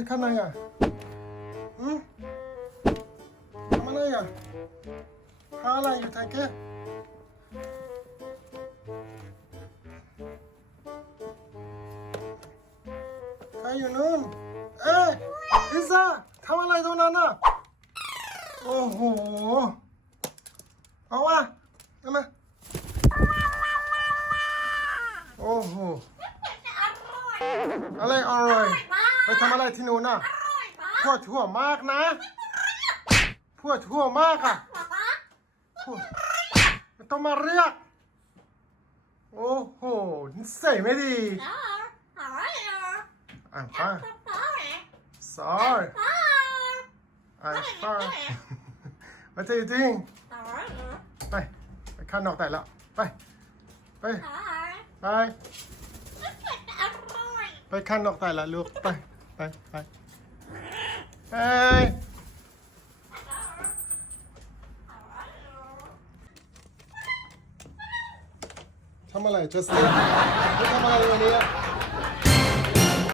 ที่ข้างในอะอืมทำอะไรอะหาอะไรอยู่ไทเก้ใครอยู่นู่นเอ้ยลิซ่าทำอะไรตรงนั้นอะโอ้โหเอาวะเอามโอ้โห อะไรอร่อย ไปทำอะไรที่นู่นน่ะทั่วทั่วมากนะทั่วทั่วมากอะทั่วไม่ต้องมาเรียก โอ้โหนิสัยไม่ดี I'm fine sorry I'm fine What are you doing ไปไปข้างนอกแต่แล้วไปไปไปไปข้างนอกแต่ละลูกไป ไปไปไปทำอะไร just ไปทำอะไรวันนี้อะ